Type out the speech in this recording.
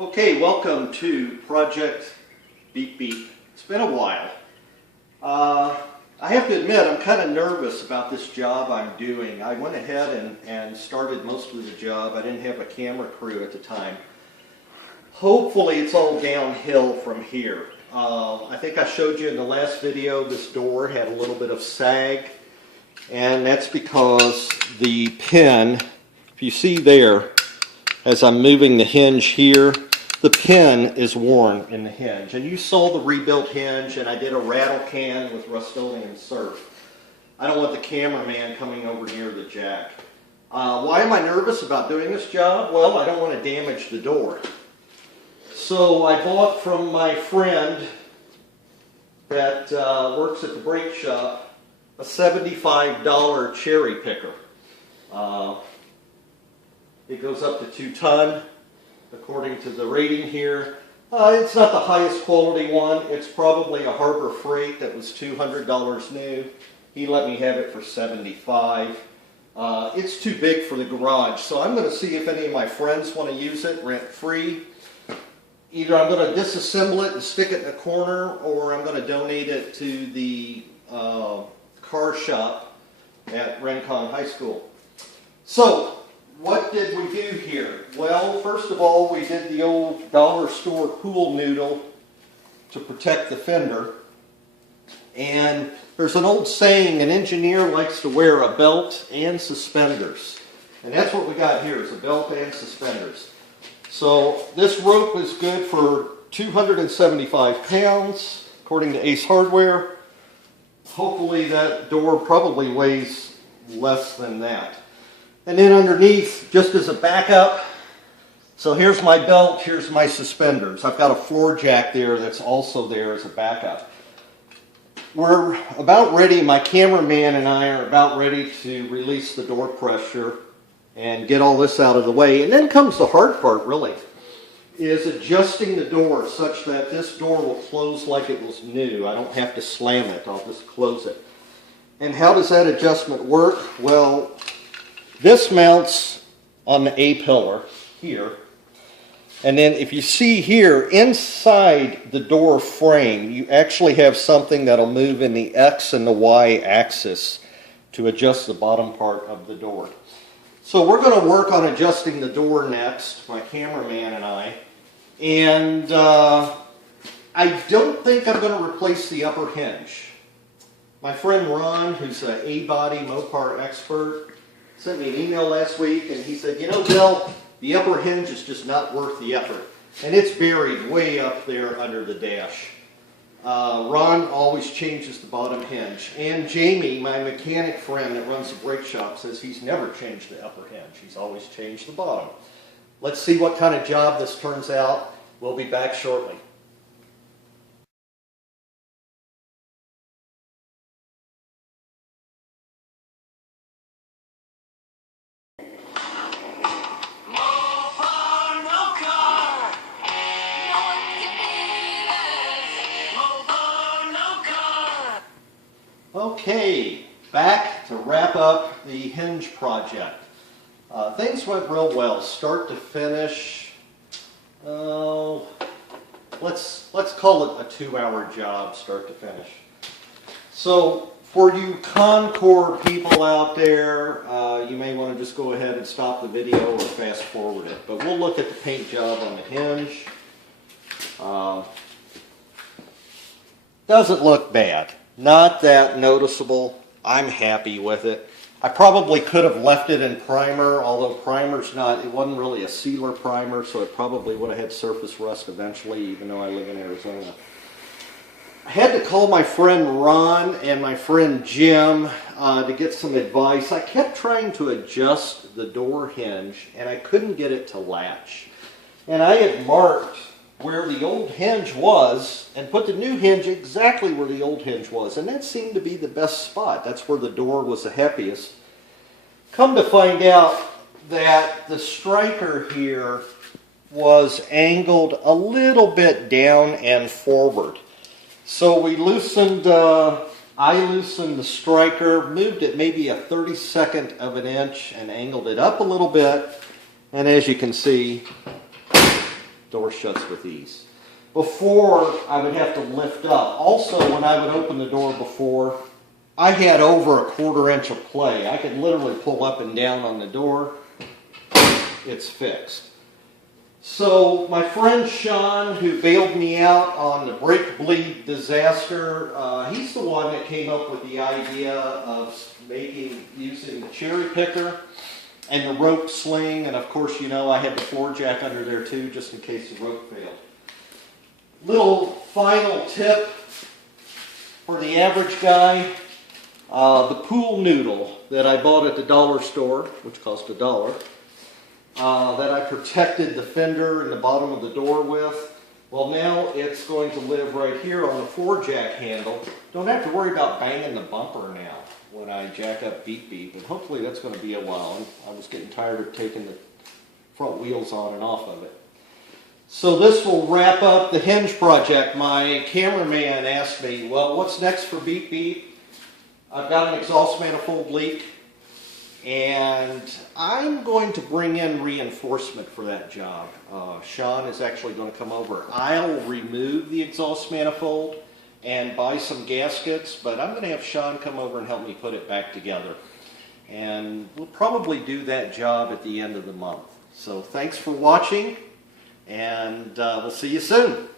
Okay, welcome to Project BeepBeep. It's been a while. I have to admit, I'm kind of nervous about this job I'm doing. I went ahead and started most of the job. I didn't have a camera crew at the time. Hopefully it's all downhill from here. I think I showed you in the last video this door had a little bit of sag, and that's because the pin, if you see there, as I'm moving the hinge here, the pin is worn in the hinge. And you saw the rebuilt hinge, and I did a rattle can with Rust-Oleum surf. I don't want the cameraman coming over near the jack. Why am I nervous about doing this job? Well, I don't want to damage the door. So I bought from my friend that works at the brake shop a $75 cherry picker. It goes up to 2 ton, according to the rating here. It's not the highest quality one. It's probably a Harbor Freight that was $200 new. He let me have it for $75. It's too big for the garage, so I'm going to see if any of my friends want to use it rent-free. Either I'm going to disassemble it and stick it in a corner, or I'm going to donate it to the car shop at Rincon High School. So, what did we do here? Well, first of all, we did the old dollar store pool noodle to protect the fender. And there's an old saying, an engineer likes to wear a belt and suspenders. And that's what we got here, is a belt and suspenders. So this rope is good for 275 pounds, according to Ace Hardware. Hopefully that door probably weighs less than that. And then underneath, just as a backup, so here's my belt, here's my suspenders. I've got a floor jack there that's also there as a backup. We're about ready, my cameraman and I are about ready to release the door pressure and get all this out of the way. And then comes the hard part, really, is adjusting the door such that this door will close like it was new. I don't have to slam it, I'll just close it. And how does that adjustment work? Well, this mounts on the A-pillar here, and then if you see here, inside the door frame, you actually have something that'll move in the X and the Y axis to adjust the bottom part of the door. So we're going to work on adjusting the door next, my cameraman and I, and I don't think I'm going to replace the upper hinge. My friend Ron, who's an A-body Mopar expert, sent me an email last week, and he said, you know, Bill, the upper hinge is just not worth the effort. And it's buried way up there under the dash. Ron always changes the bottom hinge. And Jamie, my mechanic friend that runs the brake shop, says he's never changed the upper hinge. He's always changed the bottom. Let's see what kind of job this turns out. We'll be back shortly. Okay, back to wrap up the hinge project. Things went real well, start to finish. Let's call it a 2-hour job, start to finish. So for you Concord people out there, you may want to just go ahead and stop the video or fast forward it. But we'll look at the paint job on the hinge. Doesn't look bad. Not that noticeable. I'm happy with it. I probably could have left it in primer, although primer's not, it wasn't really a sealer primer, so it probably would have had surface rust eventually, even though I live in Arizona. I had to call my friend Ron and my friend Jim to get some advice. I kept trying to adjust the door hinge, and I couldn't get it to latch. And I had marked where the old hinge was and put the new hinge exactly where the old hinge was, and that seemed to be the best spot. That's where the door was the happiest. Come to find out that the striker here was angled a little bit down and forward. So we loosened, I loosened the striker, moved it maybe a 32nd of an inch and angled it up a little bit, and as you can see, door shuts with ease. Before, I would have to lift up. Also, when I would open the door before, I had over a 1/4 inch of play. I could literally pull up and down on the door. It's fixed. So my friend Sean, who bailed me out on the brake bleed disaster, he's the one that came up with the idea of using the cherry picker and the rope sling, and of course, you know, I had the floor jack under there too, just in case the rope failed. Little final tip for the average guy, the pool noodle that I bought at the dollar store, which cost $1, that I protected the fender and the bottom of the door with. Well, now it's going to live right here on the floor jack handle. Don't have to worry about banging the bumper now when I jack up BeepBeep, and hopefully that's going to be a while. I was getting tired of taking the front wheels on and off of it. So this will wrap up the Hinge project. My cameraman asked me, well, what's next for BeepBeep? I've got an exhaust manifold leak, and I'm going to bring in reinforcement for that job. Sean is actually going to come over. I'll remove the exhaust manifold and buy some gaskets, but I'm going to have Sean come over and help me put it back together. And we'll probably do that job at the end of the month. So thanks for watching, and we'll see you soon.